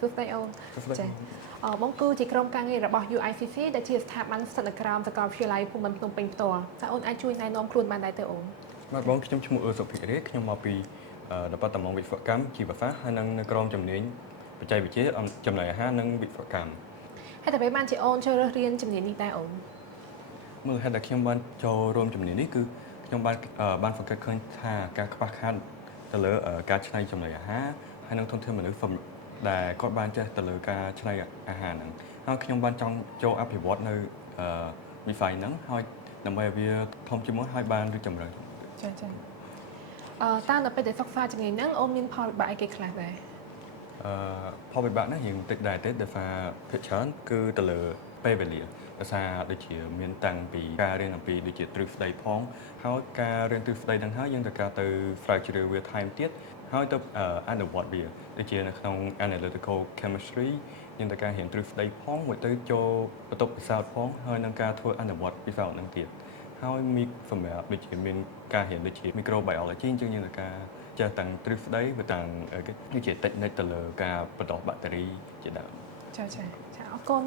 សួស្តីអូនចាបងគឺជាក្រុមការងាររបស់ UICC ដែលជាស្ថាប័នសិទ្ធិក្រមសាកលវិទ្យាល័យភូមិន្ទភ្នំពេញផ្ទាល់តើអូនអាចជួយណែនាំខ្លួនបានដែរទេអូនបាទបងខ្ញុំឈ្មោះអឺសុភិរិយខ្ញុំមកពីDepartment វិស្វកម្មជីវសាស្ត្រហើយនិងនៅក្រុមជំនាញបច្ចេកវិទ្យាចំណីអាហារនិងវិស្វកម្មហើយតើពេលបានជាអូនចូលរើសរៀនជំនាញនេះដែរអូនមូលហេតុដែលខ្ញុំបានចូលរួមជំនាញនេះគឺខ្ញុំបានសង្កេតឃើញថាការខ្វះខាតទៅលើការច្នៃចំណីអាហារហើយនិងធនធានមនុស្សដែលគាត់បានចេះទៅលើការច្នៃអាហារហ្នឹងហើយខ្ញុំបានចង់ចូលអភិវឌ្ឍនៅវិស័យហ្នឹងហើយដើម្បីឲ្យវាធំជាងមុនហើយបានរីកចម្រើនចាតើនៅពេលដែលសិក្សាជំនាញហ្នឹងអូនមានផលវិបាកអីគេខ្លះដែរផលវិបាកហ្នឹងរៀងតិចដែរទេដោយសារភាគច្រើនគឺទៅលើពេលវេលាដោយសារដូចជាមានតាំងពីការរៀនអំពីដូចជាទ្រឹស្ដីផងហើយការរៀនទ្រឹស្ដីហ្នឹងហើយយើងត្រូវការទៅស្រាវជ្រាវវាថែមទៀតហើយទៅអនុវត្តវាដូចជានៅក្នុង analytical chemistry យើងត្រូវការរៀនទ្រឹស្ដីផងមួយទៅចូលបន្ទប់ពិសោធន៍ផងហើយនឹងការធ្វើអនុវត្តពិសោធន៍ហ្នឹងទៀតហើយសម្រាប់ដូចជាមានការរៀនដូចជា microbiology អញ្ចឹងយើងត្រូវការចេះទាំងទ្រឹស្ដីវាទាំងដូចជា technique ទៅលើការបន្តបាក់តេរីជាដើមចាអរគុណ